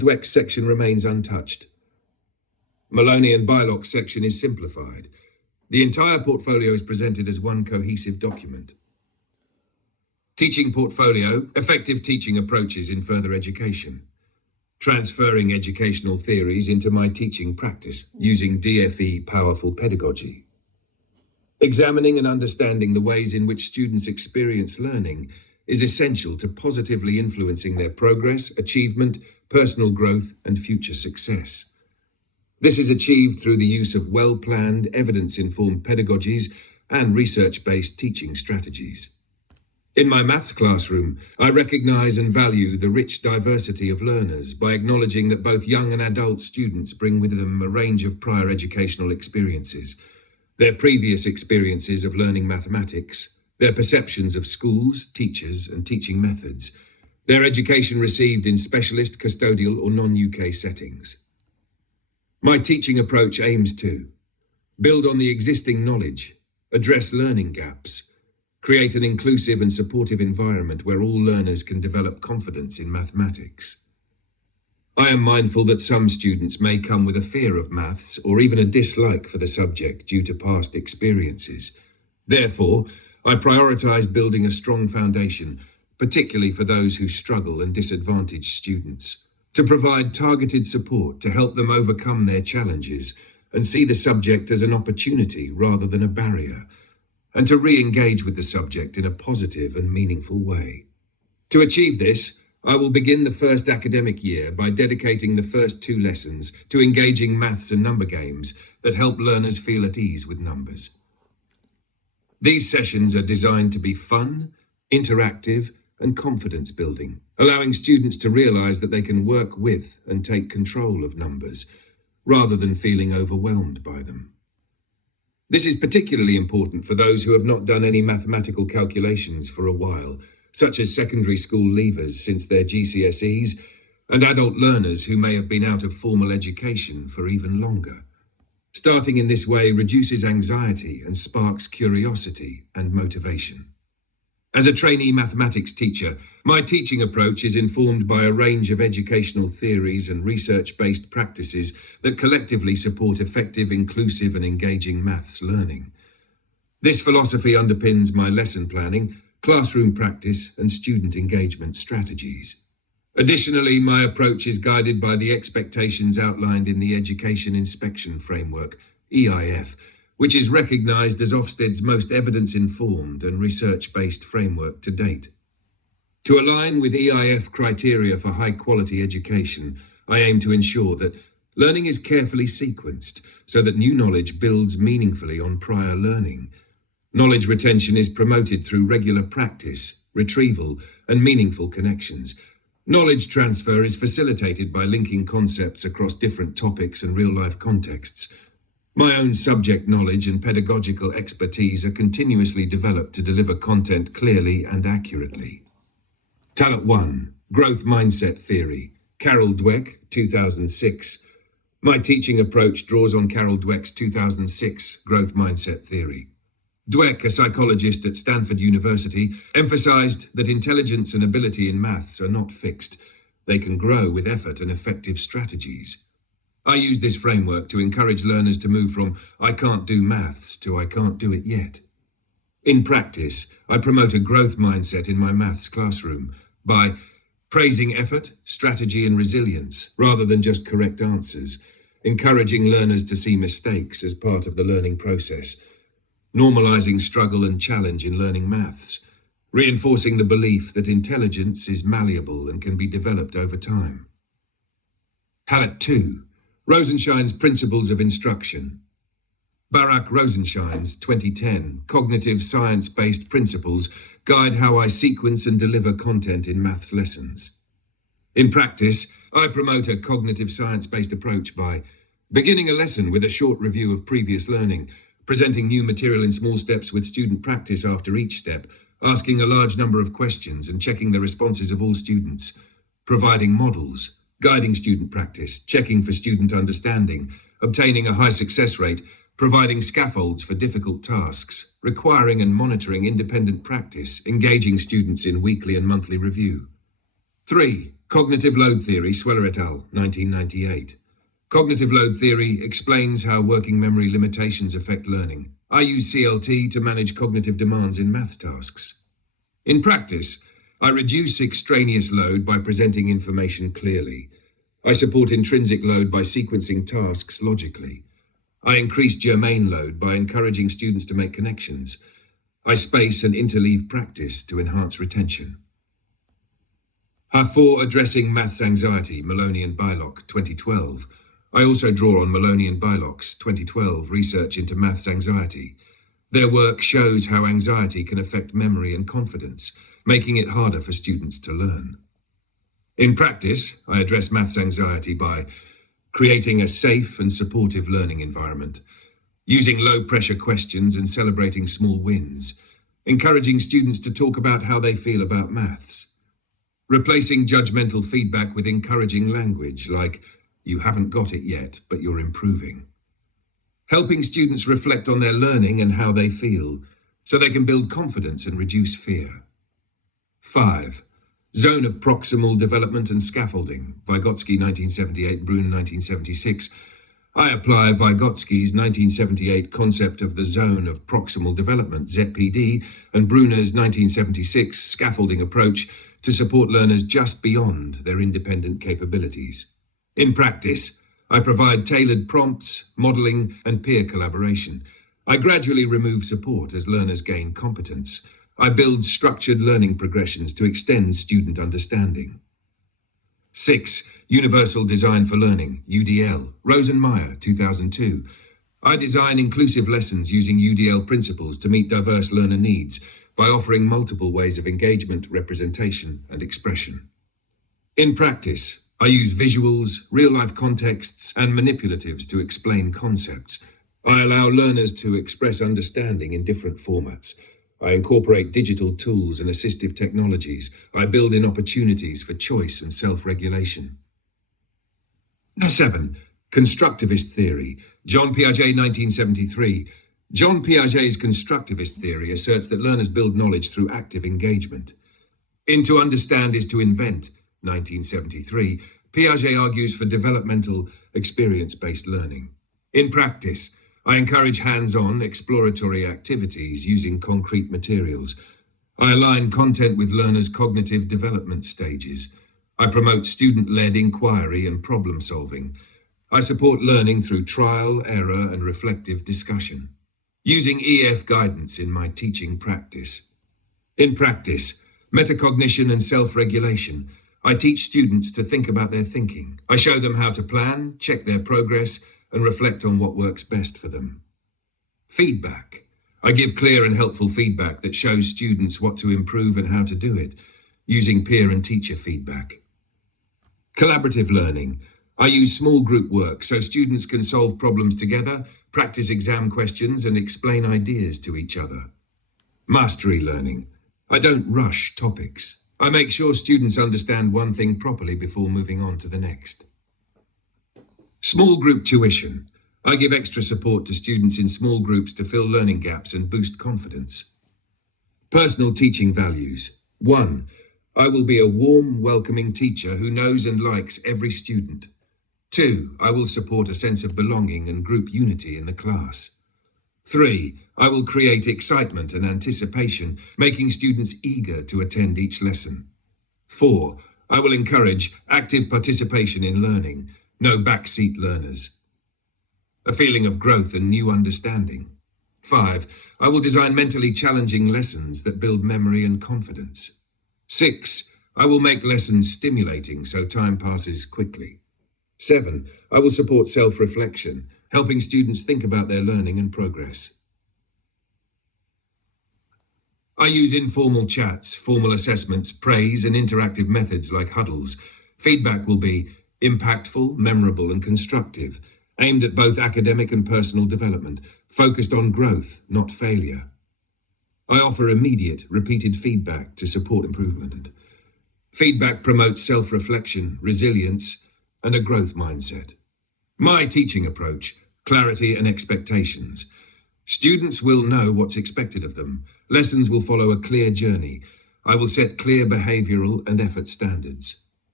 Dweck's section remains untouched. Maloney and Bylock's section is simplified. The entire portfolio is presented as one cohesive document. Teaching portfolio, effective teaching approaches in further education. Transferring educational theories into my teaching practice using DFE powerful pedagogy. Examining and understanding the ways in which students experience learning is essential to positively influencing their progress, achievement, personal growth, and future success. This is achieved through the use of well-planned, evidence-informed pedagogies and research-based teaching strategies. In my maths classroom, I recognize and value the rich diversity of learners by acknowledging that both young and adult students bring with them a range of prior educational experiences, their previous experiences of learning mathematics, their perceptions of schools, teachers, and teaching methods, their education received in specialist, custodial, or non-UK settings. My teaching approach aims to build on the existing knowledge, address learning gaps, create an inclusive and supportive environment where all learners can develop confidence in mathematics. I am mindful that some students may come with a fear of maths or even a dislike for the subject due to past experiences. Therefore, I prioritize building a strong foundation, particularly for those who struggle and disadvantaged students, to provide targeted support to help them overcome their challenges and see the subject as an opportunity rather than a barrier, and to re-engage with the subject in a positive and meaningful way. To achieve this, I will begin the first academic year by dedicating the first 2 lessons to engaging maths and number games that help learners feel at ease with numbers. These sessions are designed to be fun, interactive, and confidence building, allowing students to realize that they can work with and take control of numbers, rather than feeling overwhelmed by them. This is particularly important for those who have not done any mathematical calculations for a while, such as secondary school leavers since their GCSEs, and adult learners who may have been out of formal education for even longer. Starting in this way reduces anxiety and sparks curiosity and motivation. As a trainee mathematics teacher, my teaching approach is informed by a range of educational theories and research-based practices that collectively support effective, inclusive, and engaging maths learning. This philosophy underpins my lesson planning, classroom practice, and student engagement strategies. Additionally, my approach is guided by the expectations outlined in the Education Inspection Framework, EIF, which is recognized as Ofsted's most evidence-informed and research-based framework to date. To align with EIF criteria for high-quality education, I aim to ensure that learning is carefully sequenced so that new knowledge builds meaningfully on prior learning. Knowledge retention is promoted through regular practice, retrieval, and meaningful connections. Knowledge transfer is facilitated by linking concepts across different topics and real-life contexts. My own subject knowledge and pedagogical expertise are continuously developed to deliver content clearly and accurately. Talent 1, Growth Mindset Theory, Carol Dweck, 2006. My teaching approach draws on Carol Dweck's 2006 Growth Mindset Theory. Dweck, a psychologist at Stanford University, emphasized that intelligence and ability in maths are not fixed. They can grow with effort and effective strategies. I use this framework to encourage learners to move from "I can't do maths" to "I can't do it yet." In practice, I promote a growth mindset in my maths classroom by praising effort, strategy, and resilience rather than just correct answers, encouraging learners to see mistakes as part of the learning process, normalizing struggle and challenge in learning maths, reinforcing the belief that intelligence is malleable and can be developed over time. Palette 2. Rosenshine's Principles of Instruction. Barak Rosenshine's 2010 Cognitive Science-Based Principles guide how I sequence and deliver content in maths lessons. In practice, I promote a cognitive science-based approach by beginning a lesson with a short review of previous learning, presenting new material in small steps with student practice after each step, asking a large number of questions and checking the responses of all students, providing models, guiding student practice, checking for student understanding, obtaining a high success rate, providing scaffolds for difficult tasks, requiring and monitoring independent practice, engaging students in weekly and monthly review. 3. Cognitive load theory, Sweller et al., 1998. Cognitive load theory explains how working memory limitations affect learning. I use CLT to manage cognitive demands in maths tasks. In practice, I reduce extraneous load by presenting information clearly. I support intrinsic load by sequencing tasks logically. I increase germane load by encouraging students to make connections. I space and interleave practice to enhance retention. For addressing maths anxiety, Maloney and Bylock, 2012. I also draw on Maloney and Bylock's 2012 research into maths anxiety. Their work shows how anxiety can affect memory and confidence, making it harder for students to learn. In practice, I address maths anxiety by creating a safe and supportive learning environment, using low-pressure questions and celebrating small wins, encouraging students to talk about how they feel about maths, replacing judgmental feedback with encouraging language like, "You haven't got it yet, but you're improving." Helping students reflect on their learning and how they feel, so they can build confidence and reduce fear. 5. Zone of proximal development and scaffolding, Vygotsky 1978, Bruner 1976. I apply Vygotsky's 1978 concept of the zone of proximal development, ZPD, and Bruner's 1976 scaffolding approach to support learners just beyond their independent capabilities. In practice, I provide tailored prompts, modeling, and peer collaboration. I gradually remove support as learners gain competence. I build structured learning progressions to extend student understanding. 6. Universal Design for Learning, UDL, Rosenmeyer, 2002. I design inclusive lessons using UDL principles to meet diverse learner needs by offering multiple ways of engagement, representation, and expression. In practice, I use visuals, real-life contexts, and manipulatives to explain concepts. I allow learners to express understanding in different formats. I incorporate digital tools and assistive technologies. I build in opportunities for choice and self-regulation. 7. Constructivist theory, John Piaget, 1973. John Piaget's constructivist theory asserts that learners build knowledge through active engagement. In To Understand is to Invent, 1973, Piaget argues for developmental, experience-based learning. In practice, I encourage hands-on, exploratory activities using concrete materials. I align content with learners' cognitive development stages. I promote student-led inquiry and problem-solving. I support learning through trial, error, and reflective discussion, using EF guidance in my teaching practice. In practice, metacognition and self-regulation. I teach students to think about their thinking. I show them how to plan, check their progress, and reflect on what works best for them. Feedback. I give clear and helpful feedback that shows students what to improve and how to do it, using peer and teacher feedback. Collaborative learning. I use small group work so students can solve problems together, practice exam questions, and explain ideas to each other. Mastery learning. I don't rush topics. I make sure students understand one thing properly before moving on to the next. Small group tuition. I give extra support to students in small groups to fill learning gaps and boost confidence. Personal teaching values. 1. I will be a warm, welcoming teacher who knows and likes every student. 2. I will support a sense of belonging and group unity in the class. 3. I will create excitement and anticipation, making students eager to attend each lesson. 4. I will encourage active participation in learning, no backseat learners. A feeling of growth and new understanding. 5. I will design mentally challenging lessons that build memory and confidence. 6. I will make lessons stimulating so time passes quickly. 7. I will support self-reflection, helping students think about their learning and progress. I use informal chats, formal assessments, praise, and interactive methods like huddles. Feedback will be impactful, memorable, and constructive, aimed at both academic and personal development, focused on growth, not failure. I offer immediate, repeated feedback to support improvement. Feedback promotes self-reflection, resilience, and a growth mindset. My teaching approach, clarity and expectations. Students will know what's expected of them. Lessons will follow a clear journey. I will set clear behavioral and effort standards.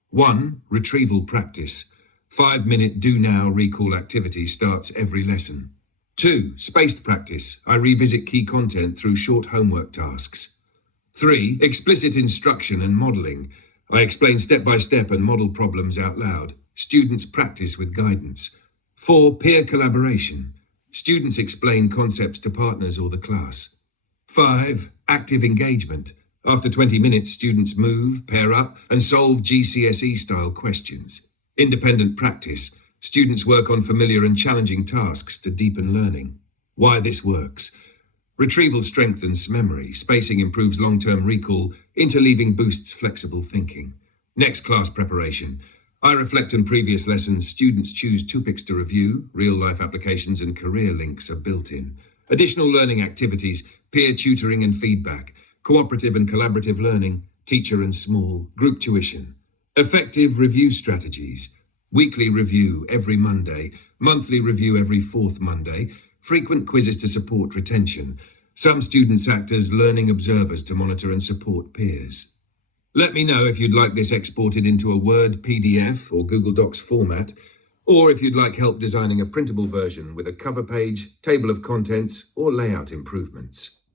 1. Retrieval practice. 5-minute do now recall activity starts every lesson. 2. Spaced practice. I revisit key content through short homework tasks. 3. Explicit instruction and modeling. I explain step by step and model problems out loud. Students practice with guidance. 4. Peer collaboration. Students explain concepts to partners or the class. 5. Active engagement. After 20 minutes, students move, pair up, and solve GCSE-style questions. Independent practice. Students work on familiar and challenging tasks to deepen learning. Why this works. Retrieval strengthens memory. Spacing improves long-term recall. Interleaving boosts flexible thinking. Next class preparation. I reflect on previous lessons. Students choose topics to review. Real-life applications and career links are built in. Additional learning activities, peer tutoring and feedback. Cooperative and collaborative learning, teacher and small, group tuition. Effective review strategies. Weekly review every Monday, monthly review every fourth Monday, frequent quizzes to support retention. Some students act as learning observers to monitor and support peers. Let me know if you'd like this exported into a Word, PDF or Google Docs format, or if you'd like help designing a printable version with a cover page, table of contents or layout improvements.